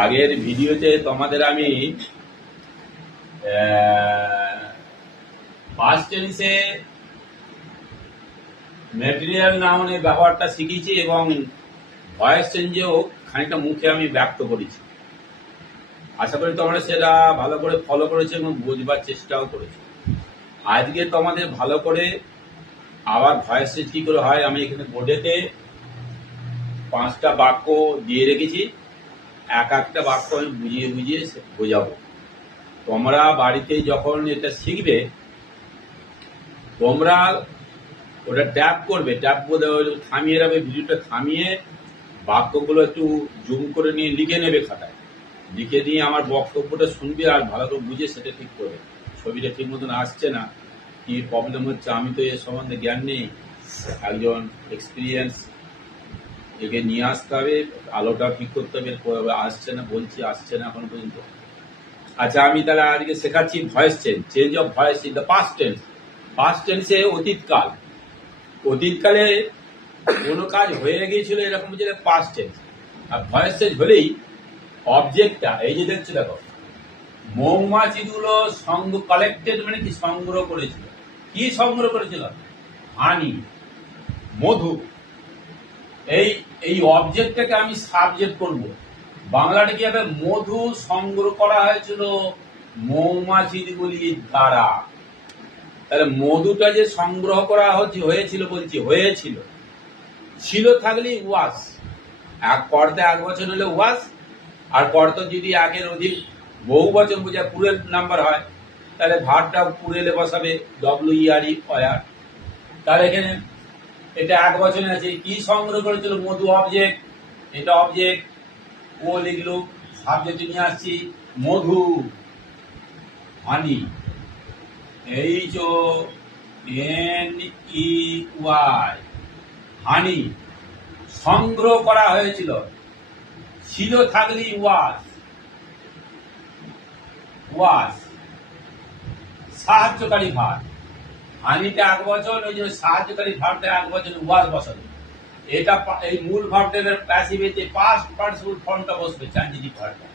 আগের ভিডিওতে তোমাদের আমি পাস্ট টেন্সে ম্যাটেরিয়াল নাউনের ব্যবহারটা শিখিয়েছি এবং ভয়েস চেঞ্জেও খানিকটা মুখে আমি ব্যক্ত করেছি। আশা করি তোমরা সেটা ভালো করে ফলো করেছো এবং বুঝবার চেষ্টাও করেছো। আজকে তোমাদের ভালো করে আবার ভয়েস চেঞ্জ কি করে হয় আমি এখানে বোর্ডেতে 5টা বাক্য দিয়ে রেখেছি। এক একটা বাক্য আমি বুঝিয়ে বুঝিয়ে বোঝাবো। তোমরা বাড়িতে যখন এটা শিখবে তোমরা ওটা ট্যাপ করবে, ট্যাপ করে থামিয়ে রাখবে, ভিডিওটা থামিয়ে বাক্যগুলো একটু জুম করে নিয়ে লিখে নেবে খাতায়। লিখে নিয়ে আমার বক্তব্যটা শুনবে আর ভালো করে বুঝে সেটা ঠিক করবে। ছবিটা ঠিক মতন আসছে না, কি প্রবলেম হচ্ছে, আমি তো এর সম্বন্ধে জ্ঞান নেই, একজন এক্সপিরিয়েন্স একে নিয়ে আসতে হবে, আলোটা ঠিক করতে হবে, আসছে না বলছি, আসছে না এখন পর্যন্ত। আচ্ছা, আমি তাহলে আজকে শেখাচ্ছি voice change, change of voice in the past tense. Past টেন্সে অতীতকাল, অতীতকালে কোনো কাজ হয়ে গিয়েছিল এরকম যে পাস্ট টেন্স। আর ভয়েস চেঞ্জ হলেই অবজেক্টটা এই যে দেখছো, দেখো মৌমাছিগুলো কালেক্টেড মানে কি, সংগ্রহ করেছিল। কি সংগ্রহ করেছিল? হানি, মধু। এই অবজেক্টটাকে আমি সাবজেক্ট করব। বাংলাটা কি হবে? মধু সংগ্রহ করা হয়েছিল মৌমাছিগুলির দ্বারা। তাহলে মধুটা যে সংগ্রহ করা হয়েছিল, বলছি হয়েছিল, ছিল থাকলেই ওয়াস। এক কর্তা এক বছর হলে ওয়াস, আর কর্তা যদি একের অধিক বহু বচন বোঝায় পুরের নাম্বার হয় তাহলে ভারটা পুরেলে বসাবে WERE ওয়ার। তাহলে এখানে এটা এক বছরে আছে। কি সংগ্রহ করেছিল? মধু অবজেক্ট, এটা অবজেক্ট, ও লিখলো, সাবজেক্ট নিয়ে আসছি মধু, হানি, HONEY, হানি সংগ্রহ করা হয়েছিল, ছিল থাকলেই ওয়াস, ওয়াস সাহায্যকারী ভার। হানিটা এক বছর, ওই জন্য সাহায্যকারী ভাবটা এক বছর ওয়াস বসাবে। এটা এই মূল ভাবটার প্যাসিভেতে পাস্ট পার্টিসিপল ফর্মটা বসবে, ট্রানজিটিভ ভাবটা।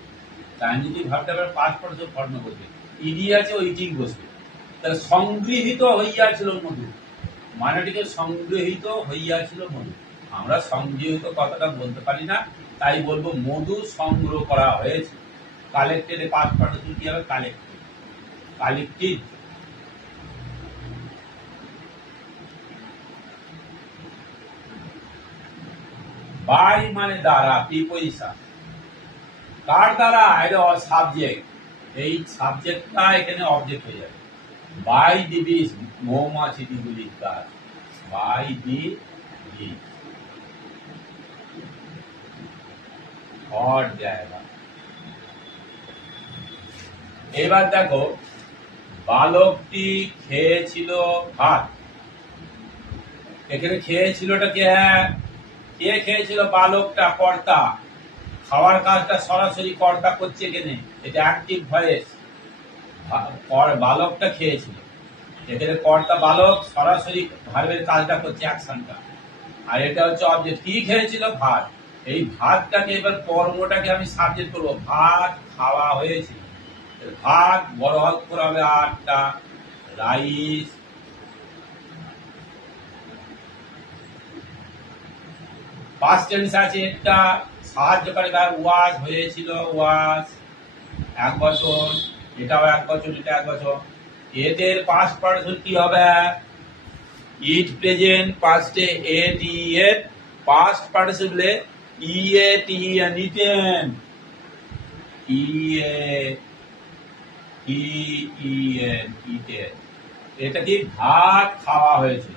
ট্রানজিটিভ ভাবটা পাস্ট পার্টিসিপল ফর্মে বসবে, ইডি আছে ওই ঠিক বসবে। তাহলে সংগৃহীত হইয়াছিল মধু, মানেটিকে সংগৃহীত হইয়াছিল মধু। আমরা সংগৃহীত কথাটা বলতে পারি না, তাই বলবো মধু সংগ্রহ করা হয়েছে। কালেক্টেড পাস্ট পার্টিসিপল কি হবে? Collected, collected. বাই মানে দ্বারা, প্রিপজিশন। কার দ্বারা? এটা সাবজেক্ট, এই সাবজেক্টটা এখানে অবজেক্ট হয়ে যাবে। বাই দি বিস, মৌমাছিগুলির কাজ, বাই দি বিস, হর জায়গা। এবার দেখো, বালকটি খেয়েছিল ভাত। এখানে খেয়েছিলটা কে? কে খেয়েছিল? বালকটা, কর্তা। খাওয়ার কাজটা সরাসরি কর্তা করছে এখানে, এটা অ্যাক্টিভ ভয়েস। বালকটা খেয়েছিল, এখানে কর্তা বালক সরাসরি ভার্বের কাজটা করছে, অ্যাকশনটা। আর এটা হচ্ছে অবজেক্ট। কি খেয়েছিল? ভাত। এই ভাতটাকে এবার কর্মটাকে আমি সাবজেক্ট করবো, ভাত খাওয়া হয়েছে। ভাত বড় হাত করে হবে আটটা, রাইস, পাস্ট টেন্স আছে একটা, সাহায্যকারী ভার্ব ওয়াজ, হয়েছিল ওয়াজ, এক বছর, এটাও এক বছর, এটা এক বছর। এদের পাস্ট পার্টিসিপল কি হবে? ইট প্রেজেন্ট পাস্টে এট, পাস্ট পার্টিসিপলে ইএন, ইটেন, ইটেন। এটা কি? ভাত খাওয়া হয়েছিল।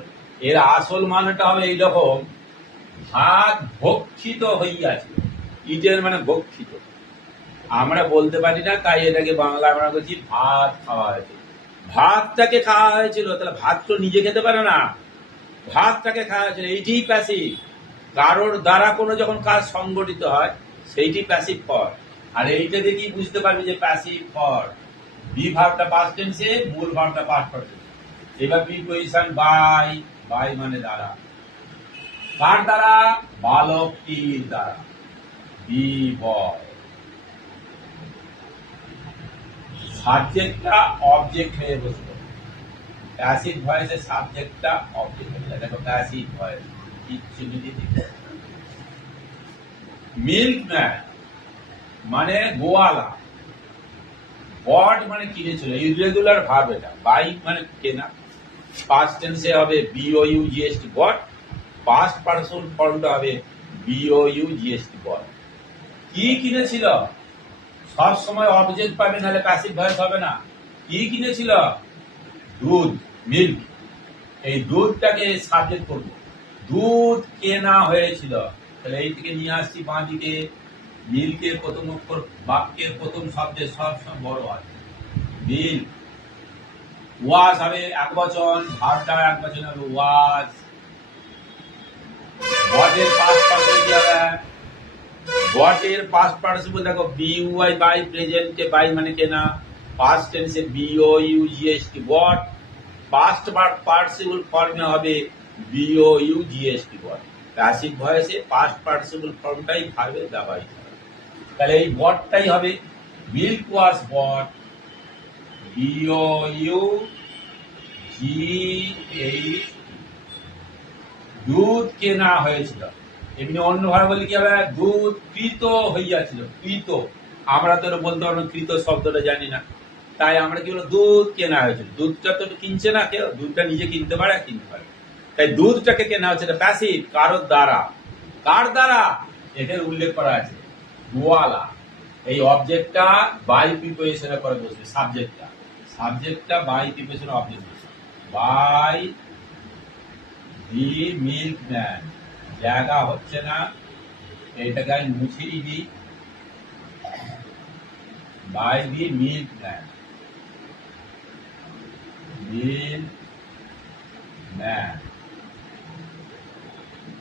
এর আসল মানেটা হবে এইরকম, ভাত ভক্ষিত হইয়াছে। ইটেন মানে ভক্ষিত, আমরা বলতে পারি না, তাই এটাকে বাংলা আমরা বলছি ভাত খাওয়া হয়েছে। ভাতটাকে খাওয়া হয়েছিল, তাহলে ভাত তো নিজে খেতে পারে না, ভাতটাকে খাওয়া হয়েছিল, এইটি প্যাসিভ। কারোর দ্বারা কোনো যখন কাজ সংগঠিত হয় সেইটি প্যাসিভ ফর। আর এইটাকে কি বুঝতে পারবি যে প্যাসিভ ফর? বি ভার্বটা পাস্ট টেন্সে, মূল ভার্বটা পাস্ট পার্টিসিপল। এবার প্রিপজিশন বাই, বাই মানে দ্বারা। কার দ্বারা? বালকটির দ্বারা, বি বয়। সাবজেক্টটা অবজেক্ট হয়ে বসলো, প্যাসিভ ভয়েসে সাবজেক্টটা অবজেক্ট হয়ে যায়। দেখো প্যাসিভ ভয়েস কিচ্ছু যদি মিল্কম্যান মানে গোয়ালা, বট মানে কিনেছিল, ইররেগুলার ভার্ব এটা। বাই মানে কেনা, পাস্ট টেন্সে হবে বিওইউ জিএসটি বট, পাস্ট পার্সন ফর্মটা হবে বিওইউ জিএসটি বট। কি কিনেছিল? সব সময় অবজেক্ট পাবে, নাহলে প্যাসিভ ভয়েস হবে না। কি কিনেছিল? দুধ, মিল্ক। এই দুধটাকে সাবজেক্ট করব, দুধ কেনা হয়েছিল। তাহলে এই থেকে নিয়ে আসছি বাঁ দিকে, মিল্কের প্রথম অক্ষর বাক্যের প্রথম শব্দের সবসময় বড় হয়, মিল্ক। ওয়াজ হবে এক বচন, ভাবটা এক বচন হবে ওয়াজ। বটের পাস্ট পার্সন কি হবে? বটের পাস্ট পার্টিসিপল দেখো বিইউআই, বাই প্রেজেন্টে বাই মানে কেনা, পাস্ট টেন্সে বিওইউজিএসটি বট, পাস্ট পার্টিসিপল ফর্মে হবে বিওইউজিএসটি বট। প্যাসিভ ভয়েসে পাস্ট পার্টিসিপল ফর্মটাই ভার্বে ব্যবহৃত হবে। তাহলে এই বটটাই হবে মিল্ক ওয়াজ বট, বিওইউজিএইচ, দুধ কেনা হয়েছিল। এমনি অন্য ভাবে বলে কি হবে? দুধ কৃত হইয়াছিল, কৃত। আমরা তো বলতে পারবো কৃত শব্দটা জানি না, তাই আমরা কি বলবো? দুধ কেনা হয়েছিল। দুধটা তো কিনছে না কেউ, দুধটা নিজে কিনতে পারে, কিনতে পারে। তাই দুধটাকে কেনা হচ্ছে, প্যাসিভ, কারোর দ্বারা। কার দ্বারা? এখানে উল্লেখ করা আছে গোয়ালা। এই অবজেক্টটা বাই প্রিপোজিশনে করে বসবে, সাবজেক্টটা বাই প্রিপোজিশনে অবজেক্ট বসবে, বাই দি মিল্কম্যান। জায়গা হচ্ছে না, এটাকে আমি মুছিয়ে দিই, বাই দি মিল্কম্যান, মিল্কম্যান।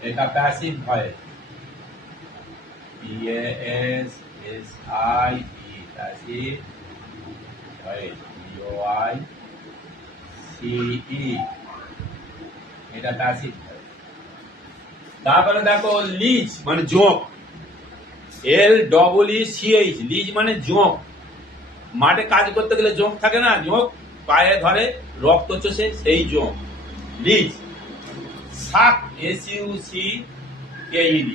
এটা passive voice, PASSIV, passive voice, BOICE, এটা প্যাসিভ ভয়েস। তারপরে দেখো লিজ মানে জোঁক, LEECH, লিজ মানে জোঁক। মাঠে কাজ করতে গেলে জোঁক থাকে না, জোঁক পায়ে ধরে রক্ত চষে, সেই জোঁক লিজ। শাক, SUCKED,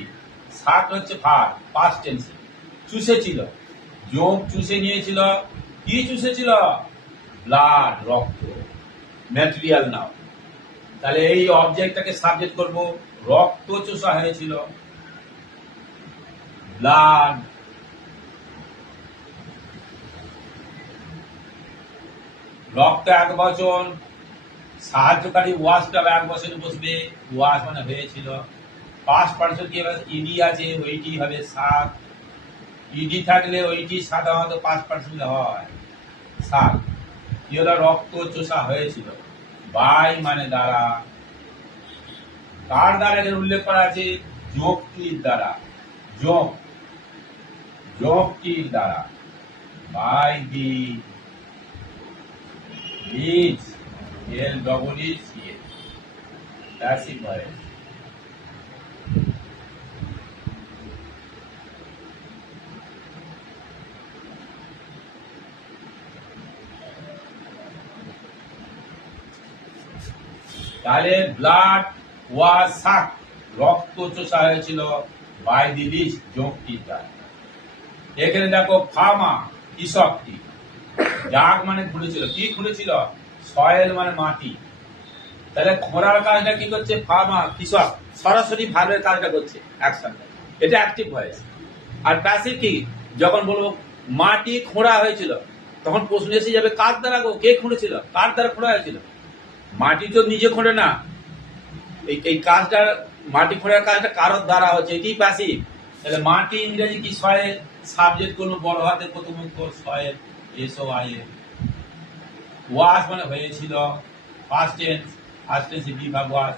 শাক হচ্ছে ভার, পাস্ট টেন্সে। চুষেছিল, জোঁক চুষে নিয়েছিল। কি চুষেছিল? ব্লাড, রক্ত, ম্যাটেরিয়াল নাও। তাহলে এই অবজেক্টটাকে সাবজেক্ট করব, রক্ত চোষা হয়েছিল, ব্লাড। রক্ত এক বচন, সাহায্যকারী ওয়াজটা এক বচনে বসবে, ওয়াজ মানে হয়েছিল। পাস্ট পার্সন কি হবে? ইডি আছে, ওইটি হবে শাক। ইডি থাকলে ওইটি সাধারণত পাস্ট পার্সন হয়, শাক। কি হলো? রক্ত চোষা হয়েছিল। বাই মানে দ্বারা। কার দ্বারা? এর উল্লেখ করা আছে যোগটির দ্বারা, যোগটির দ্বারা, by the leech, LEECH, passive voice. তাহলে ব্লাড ওয়াজ সাক, রক্ত চোষা হয়েছিল, বাই দি লিজ, যোগটির দ্বারা। এখানে দেখো ফার্মা, কৃষকটি। জাগ মানে খুঁড়েছিল, কি খুঁড়েছিল? সয়েল মানে মাটি। তাহলে খোঁড়ার কাজটা কি করছে? ফার্মা, কৃষক, সরাসরি ভার্বের কাজটা করছে একসাথে, এটা অ্যাক্টিভ ভয়েস। আর প্যাসিভ কি? যখন বলবো মাটি খোঁড়া হয়েছিল, তখন প্রশ্ন এসে যাবে কার দ্বারা গো, কে খুঁড়েছিল, কার দ্বারা খোঁড়া হয়েছিল? মাটি তো নিজে খোঁড়ে না, এই কাজটা, মাটি খোঁড়ার কাজটা কারোর দ্বারা হচ্ছে, এটি প্যাসিভ। তাহলে মাটি ইংরেজি কি? সয়েল, সাবজেক্ট কোনো বড় হাতে প্রথম অক্ষর সয়েল, SOIL। ওয়াজ মানে হয়েছিল, ফার্স্ট টেন্স, ফার্স্ট টেন্সে বিভাগ ওয়াজ।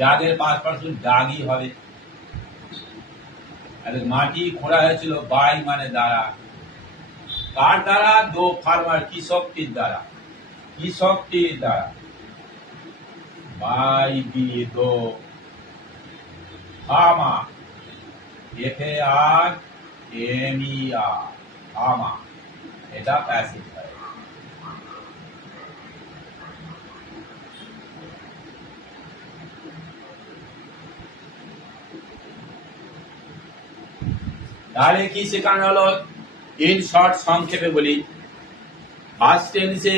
জাগের পাস্ট পার্সন জাগই হবে। মাটি খোঁড়া হয়েছিল, বাই মানে দ্বারা। কার দ্বারা? দো ফার্মার, কৃষকটির দ্বারা, কৃষকটির দ্বারা। বাইবিদো হামা, FARMER, হামা, এটা প্যাসিভ ভয়েস। তাহলে কি শেখানো হলো? ইন শর্ট, সংক্ষেপে বলি, ফার্স্ট টেন্সে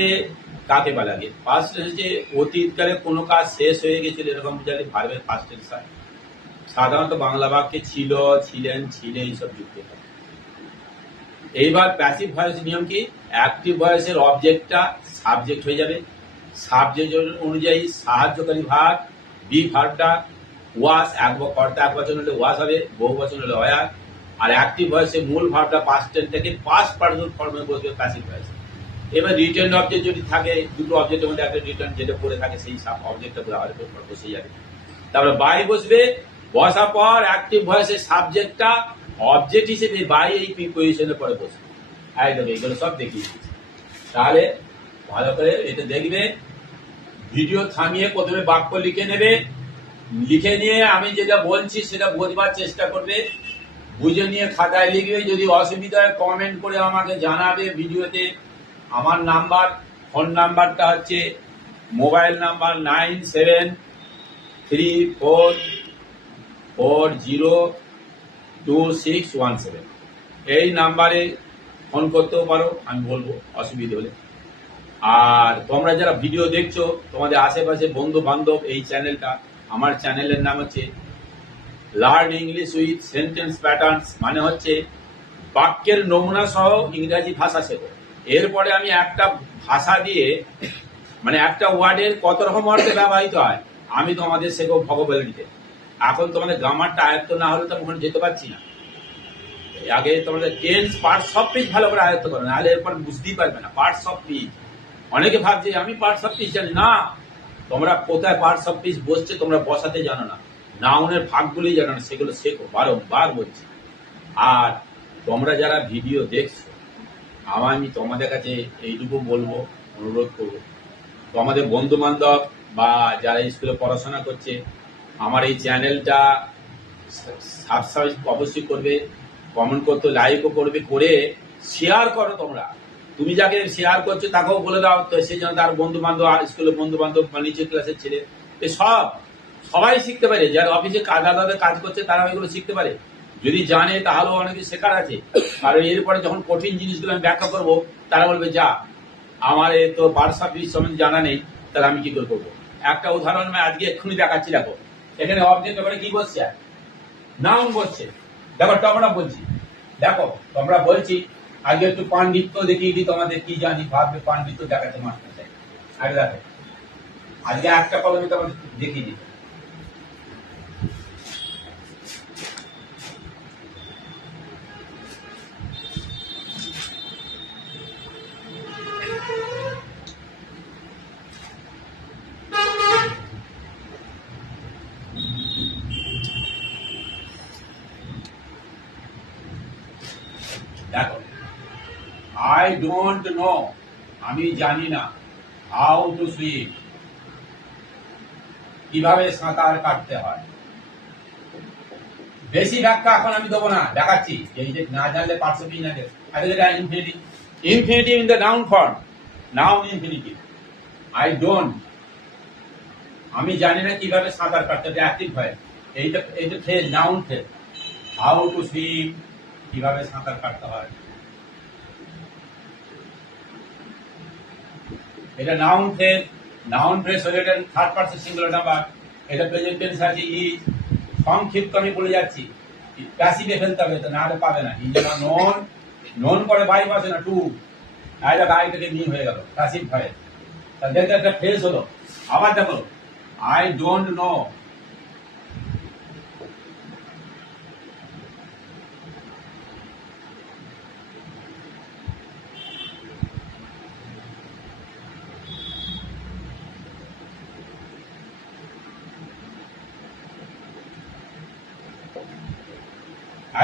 কাকে বলা লাগে? ফার্স্ট টেন্সে অতীতকালে কোনো কাজ শেষ হয়ে গেছিল এরকম বুঝালে ভার্বের ফার্স্ট টেন্স হয়। সাধারণত বাংলা বাক্যে ছিল, ছিলেন, ছিলে এইসব যুক্ত হয়। এইবার প্যাসিভ ভয়েস নিয়ম কি? অ্যাক্টিভ ভয়েসের অবজেক্টটা সাবজেক্ট হয়ে যাবে, সাবজেক্ট অনুযায়ী সাহায্যকারী ভাগ বি ভার্বটা ওয়াস, কর্তা এক বচন হলে ওয়াস হবে, বহু বচন হলে ওয়ার। আর অ্যাক্টিভ ভয়েসে মূল ভার্বটা পাস্ট টেন্স থেকে পাস্ট পার্সন ফর্মে বসবে প্যাসিভ ভয়েস। এবার রিটার্ন অবজেক্ট যদি থাকে, দুটো অবজেক্টের মধ্যে একটা রিটার্ন যেটা পড়ে থাকে সেই অবজেক্টটা পুরো আরেকটা বসে যাবে। তারপরে বাই বসবে, বসার পর অ্যাক্টিভ ভয়েসের সাবজেক্টটা অবজেক্ট হিসেবে বাই এই প্রিপোজিশনের পরে বসবে। একদম এগুলো সব দেখিয়ে দিচ্ছি। তাহলে ভালো করে এটা দেখবে, ভিডিও থামিয়ে প্রথমে বাক্য লিখে নেবে, লিখে নিয়ে আমি যেটা বলছি সেটা বোঝবার চেষ্টা করবে, বুঝে নিয়ে খাতায় লিখবে। যদি অসুবিধা হয় কমেন্ট করে আমাকে জানাবে ভিডিওতে। আমার নাম্বার, ফোন নাম্বারটা হচ্ছে মোবাইল নাম্বার 9734402617। এই নাম্বারে ফোন করতেও পারো, আমি বলবো অসুবিধা হলে। আর তোমরা যারা ভিডিও দেখছো, তোমাদের আশেপাশে বন্ধু বান্ধব এই চ্যানেলটা, আমার চ্যানেলের নাম হচ্ছে learn English with sentence patterns, মানে হচ্ছে বাক্যের নমুনা সহ ইংরাজি ভাষা শেখো। এরপরে আমি একটা ভাষা দিয়ে, মানে একটা ওয়ার্ডের কত রকম অর্থে ব্যবহৃত হয় আমি তোমাদের শেখো ভোকাবুলারিতে। এখন তোমাদের গ্রামারটা আয়ত্ত না হলে তো আমি ওখানে যেতে পারছি না। আগে তোমাদের টেন্স, পার্টস অফ স্পিচ ভালো করে আয়ত্ত করো, নাহলে এরপর বুঝতেই পারবে না পার্টস অফ স্পিচ। অনেকে ভাবছে আমি পার্টস অফ স্পিচ জানি না, তোমরা কোথায় পার্টস অফ স্পিচ বসছে তোমরা বসাতে জানো না, নাউনের ভাগগুলোই জানো না, সেগুলো শেখো, বারবার বলছি। আর তোমরা যারা ভিডিও দেখছো, আমি তোমাদের কাছে এইটুকু বলবো, অনুরোধ করবো, তোমাদের বন্ধু বান্ধব বা যারা স্কুলে পড়াশোনা করছে, আমার এই চ্যানেলটা সাবস্ক্রাইব অবশ্যই করবে, কমেন্ট করতে, লাইকও করবে, করে শেয়ার করো। তুমি যাকে শেয়ার করছো তাকেও বলে দাও, তো সেই জন্য তার বন্ধু বান্ধব, স্কুলের বন্ধু বান্ধব বা নিচের ক্লাসের ছেলে, সবাই শিখতে পারে। যারা অফিসে আলাদা কাজ করছে তারাও এগুলো শিখতে পারে, যদি জানে তাহলেও অনেকে শেখার আছে। কারণ এরপরে যখন কঠিন জিনিসগুলো আমি ব্যাখ্যা করবো, তারা বলবে যা আমার তো পার্টস অফ স্পিচ সম্বন্ধে জানা নেই, তাহলে আমি কি করে করবো। একটা উদাহরণ আমি আজকে এক্ষুনি দেখাচ্ছি। দেখো এখানে অবজেক্ট ব্যাপারে কি বসছে, নাউন বসছে। দেখো তোমরা বলছি, দেখো তোমরা বলছি আজকে একটু পাণ্ডিত্য দেখিয়ে দিই তোমাদের, কি জানি ভাববে পাণ্ডিত্য দেখাচ্ছে মাস্টার সাহেব। আগে দেখো আজকে একটা কলমে তোমাদের দেখিয়ে দিই। দেখো, আই ডোন্ট নো, আমি জানি না, হাউ টু সুইম, কিভাবে সাঁতার কাটতে হয়। বেশি ব্যাখ্যা এখন আমি দেবো না, দেখাচ্ছি। এই যে না জানলে পার্টস অফ স্পিচ না দেবে। আরে যেটা infinitive in the noun form, noun infinitive. I don't, আমি জানি না কিভাবে সাঁতার কাটতে হবে, অ্যাক্টিভ হয়। এইটা phrase, noun phrase. How to swim, কিভাবে সাঁতার কাটতে হয়, এটা নাউন ফ্রেজ। নাউন ফ্রেজ হলে এটা থার্ড পারসন সিঙ্গুলার নাম্বার, এটা প্রেজেন্ট টেন্স আছে ইজ। সংক্ষিপ্ত আমি বলে যাচ্ছি, প্যাসিভে ফেলতে হবে, তো নাহলে পাবে না। ইজ নন, নন করে বাই বসে না, টু, আইটা গাই থেকে নি হয়ে গেল, প্যাসিভ ভয়েস। তাহলে একটা ফ্রেজ হলো। আবার দেখো, আই ডোন্ট নো,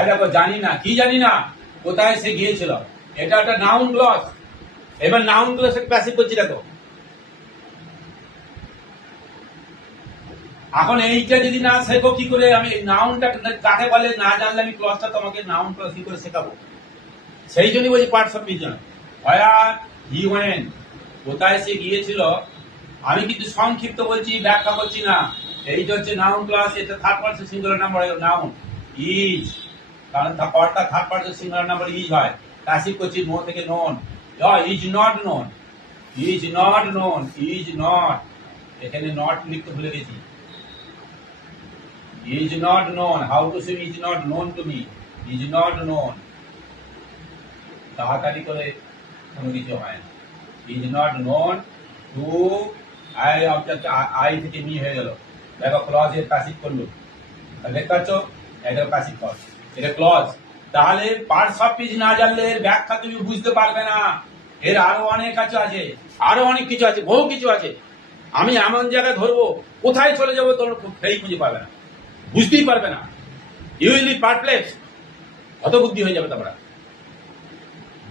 দেখো জানি না, কি জানি না, কোথায় সে গিয়েছিল, এটা একটা নাউন ক্লজ। এবার নাউন ক্লজ প্যাসিভ করছি। দেখো এখন এইটা যদি না শেখো কি করে, আমি নাউনটা কাকে বলে না জানলে আমি ক্লজটা তোমাকে নাউন ক্লজ কি করে শেখাবো? সেই জন্যই বলছি parts of speech. Where he went, কোথায় সে গিয়েছিল। আমি কিন্তু সংক্ষিপ্ত বলছি, ব্যাখ্যা করছি না। এইটা হচ্ছে নাউন ক্লাস, এটা third person singular number noun is, কারণ কর্তা third person singular number is হয়। প্যাসিভ করছি নো থেকে known, is not known, is not known, is not, এখানে নট লিখতে ভুলে গেছি। Is not known, how to say is not known to me, is not known, তাড়াতাড়ি করে কোনো কিছু হয় না। Is not known to I, object I থেকে মি হয়ে গেল, দেখো ক্লজ এর প্যাসিভ করলো, দেখতে পাচ্ছ এটা প্যাসিভ ক্লজ, এটা ক্লজ। তাহলে পার্টস অফ স্পিচ না জানলে এর ব্যাখ্যা তুমি বুঝতে পারবে না। এর আরো অনেক কিছু আছে, আরো অনেক কিছু আছে, বহু কিছু আছে। আমি এমন জায়গায় ধরবো, কোথায় চলে যাবো তোমরা ফেই খুঁজে পাবে না, বুঝতেই পারবে না। ইউ উইল বি পারপ্লেক্স, অত বুদ্ধি হয়ে যাবে তোমরা,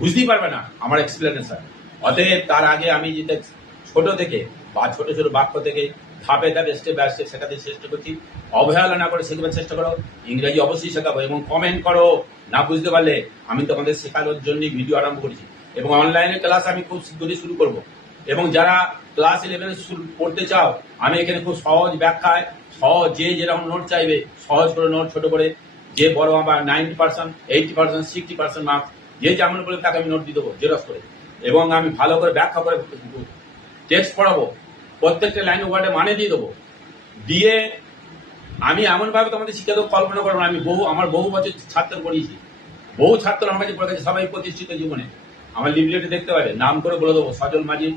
বুঝতেই পারবে না আমার এক্সপ্লেনেশন। অতএব তার আগে আমি যেটা ছোট থেকে বা ছোট ছোট বাক্য থেকে ধাপে ধাপে স্টেপ বাই স্টেপ শেখাতে চেষ্টা করছি। অবহেলা না করে শেখাবার চেষ্টা করো। ইংরেজি অবশ্যই শেখাবো, এবং কমেন্ট করো না বুঝতে পারলে। আমি তোমাদের শেখানোর জন্য ভিডিও আরম্ভ করেছি, এবং অনলাইনে ক্লাস আমি খুব শীঘ্রই শুরু করব। এবং যারা ক্লাস 11 পড়তে চাও, আমি এখানে খুব সহজ ব্যাখ্যায়, সহজ যে যেরকম নোট চাইবে সহজ করে নোট, ছোট করে, যে বড় আমার 90%, 80%, 60% মার্কস যে যেমন বলে তাকে আমি নোট দিয়ে দেবো জেরক্স করে, এবং আমি ভালো করে ব্যাখ্যা করে টেক্সট পড়াবো, প্রত্যেকটা লাইন ওয়ার্ডে মানে দিয়ে দেবো। দিয়ে আমি এমন ভাবে তোমাদের শিক্ষা দেবো, কল্পনা করবো না। আমি আমার বহু বছর ছাত্র পড়িয়েছি, বহু ছাত্র আমার কাছে পড়ে গেছে, সবাই প্রতিষ্ঠিত জীবনে। আমার লিফলেটে দেখতে পাবে, নাম করে বলে দেবো, সজল মাঝি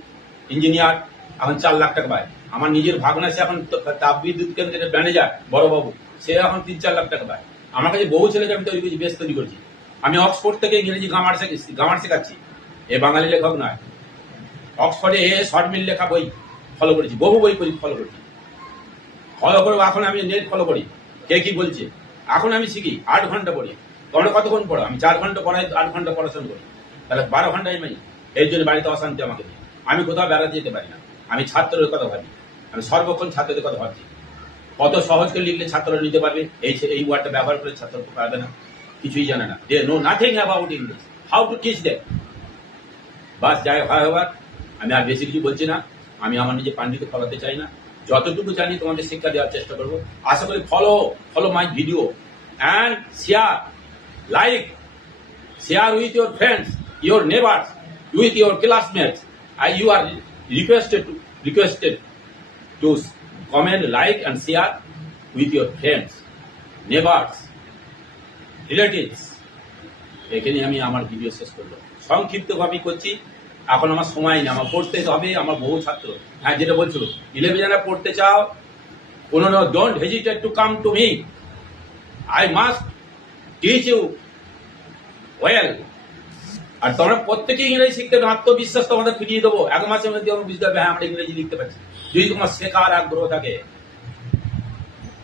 ইঞ্জিনিয়ার, এখন 4 লাখ টাকা পায়। আমার নিজের ভাগনা, সে এখন তাপবিদ্যুৎ কেন্দ্রের ম্যানেজার, বড়বাবু, সে এখন 3-4 লাখ টাকা পায়। আমার কাছে বহু ছেলেকে আমি তৈরি করেছি, বেশ তৈরি করেছি। আমি অক্সফোর্ড থেকে ইংরেজি গ্রামার শেখাচ্ছি, এ বাঙালি লেখক নয়। অক্সফোর্ডে শর্ট মিল লেখা বই ফলো করেছি, বহু বই ফলো করেছি, ফলো করবো। এখন আমি নেট ফলো করি, কে কি বলছে। এখন আমি শিখি, 8 ঘন্টা পড়ি। তোমরা কতক্ষণ পড়ো? আমি 4 ঘন্টা পড়াই, 8 ঘন্টা পড়াশোনা করি, তাহলে 12 ঘন্টা আমি। এই জন্য বাড়িতে অশান্তি আমাকে নিয়ে, আমি কোথাও বেড়াতে যেতে পারি না। আমি ছাত্রের কথা ভাবি, আমি সর্বক্ষণ ছাত্রদের কথা ভাবছি। কত সহজ করে লিখলে ছাত্ররা নিতে পারবে, এই ওয়ার্ডটা ব্যবহার করে ছাত্র পারবে না, কিছুই জানে না, they know nothing about English, how to teach them. বাস যাই হয় হবার, আমি আর বেশি কিছু বলছি না। আমি আমার নিজে পাণ্ডিত্য ফলাতে চাই না, যতটুকু জানি তোমাদের শিক্ষা দেওয়ার চেষ্টা করবো। আশা করি follow my video and share with your friends, your neighbours, with your classmates. You are requested to comment, like and share with your friends, neighbors, relatives. এখানে আমি আমার ভিডিও শেষ করবো, সংক্ষিপ্ত ভাবে করছি। এখন আমার সময় নেই, আমার পড়তে হবে, আমার বহু ছাত্র। হ্যাঁ, যেটা বলছিল 11 যারা পড়তে চাও, কোনো don't hesitate to come to me, I must teach you well. আর তোমরা প্রত্যেকে ইংরেজি শিখতে হবে, আত্মবিশ্বাস তোমাদের ফিরিয়ে দেবো। 1 মাসের মধ্যে আমি বুঝতে হবে, হ্যাঁ আমরা ইংরেজি লিখতে পারছি, যদি তোমার শেখার আগ্রহ থাকে।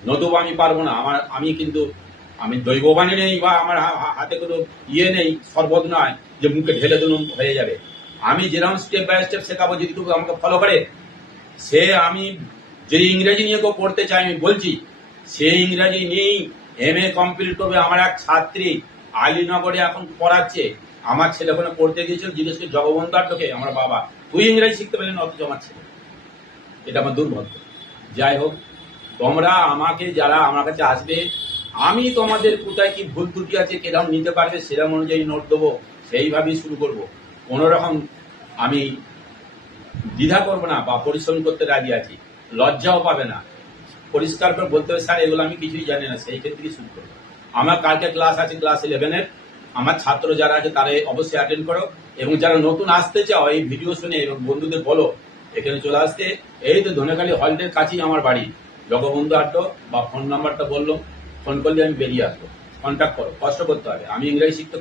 নতুবা আমি পারবো না। আমি দৈববাণী নেই, বা আমার হাতে কোনো নেই, শরবত নয় যে মুখে ঢেলে দিলুম হয়ে যাবে। আমি যেরকম স্টেপ বাই স্টেপ শেখাবো, যদি কেউ আমাকে ফলো করে, আমি যে ইংরেজি নিয়ে কেউ পড়তে চাই, আমি বলছি সে ইংরেজি নিয়েই MA কমপ্লিট করবে। আমার এক ছাত্রী আলীনগরে এখন পড়াচ্ছে, আমার ছেলে ওখানে পড়তে গিয়েছিল, জিজ্ঞেস করে জগবন্ধু আড্ডকে, আমার বাবা তুই ইংরেজি শিখতে পারলেন, অথচ আমার ছেলে। এটা আমার দুর্ভাগ্য। যাই হোক, তোমরা আমাকে যারা আমার কাছে আসবে, আমি তোমাদের কোথায় কি ভুল ত্রুটি আছে, কিরকম নিতে পারবে, সেরকম অনুযায়ী নোট দেবো, সেইভাবেই শুরু করব। কোনো রকম আমি দ্বিধা করবো না, বা পরিশ্রম করতে রাজি আছি, লজ্জাও পাবে না। পরিষ্কার করে বলতে হবে, স্যার এগুলো আমি কিছুই জানি না, সেই ক্ষেত্রে শুরু করবো। আমার কালকে ক্লাস আছে, ক্লাস 11-এর। আমার ছাত্র যারা আছে তারা অবশ্যই অ্যাটেন্ড করো, এবং যারা নতুন আসতে চাও এই ভিডিও শুনে, এবং বন্ধুদের বলো এখানে চলে আসতে। এই তো ধনেখালি হলটের কাছেই আমার বাড়ি, জগবন্ধু আড্ড, বা ফোন নাম্বারটা বললাম, ফোন করলে আমি বেরিয়ে আসবো। কন্ট্যাক্ট করো, কষ্ট করতে হবে। আমি ইংরেজি শিখতে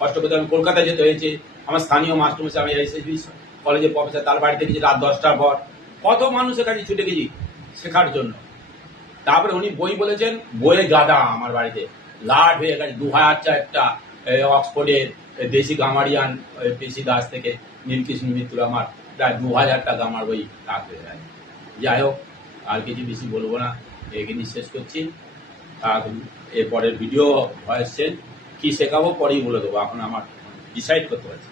কষ্ট করতে আমি কলকাতায় যেতে হয়েছে। আমার স্থানীয় মাস্টারমশাই, আমি SSB কলেজের প্রফেসর, তার বাড়িতে গেছি রাত 10টার পর। কত মানুষের কাছে ছুটে গেছি শেখার জন্য। তারপরে উনি বই বলেছেন, বইয়ে গাদা আমার বাড়িতে লাট হয়ে গেছে। 2004টা অক্সফোর্ডের দেশি গামারিয়ান, পেশি দাস থেকে নীলকৃষ্ণ মিত্র, আমার প্রায় 2000টা গামার বই রাখতে যায়। যাই হোক, আর কিছু বেশি বলবো না। এখানে শেষ করছি। আর এরপরের ভিডিও ভয়েস চেঞ্জ কী শেখাবো পরেই বলে দেবো, এখন আমার ডিসাইড করতে পারছি।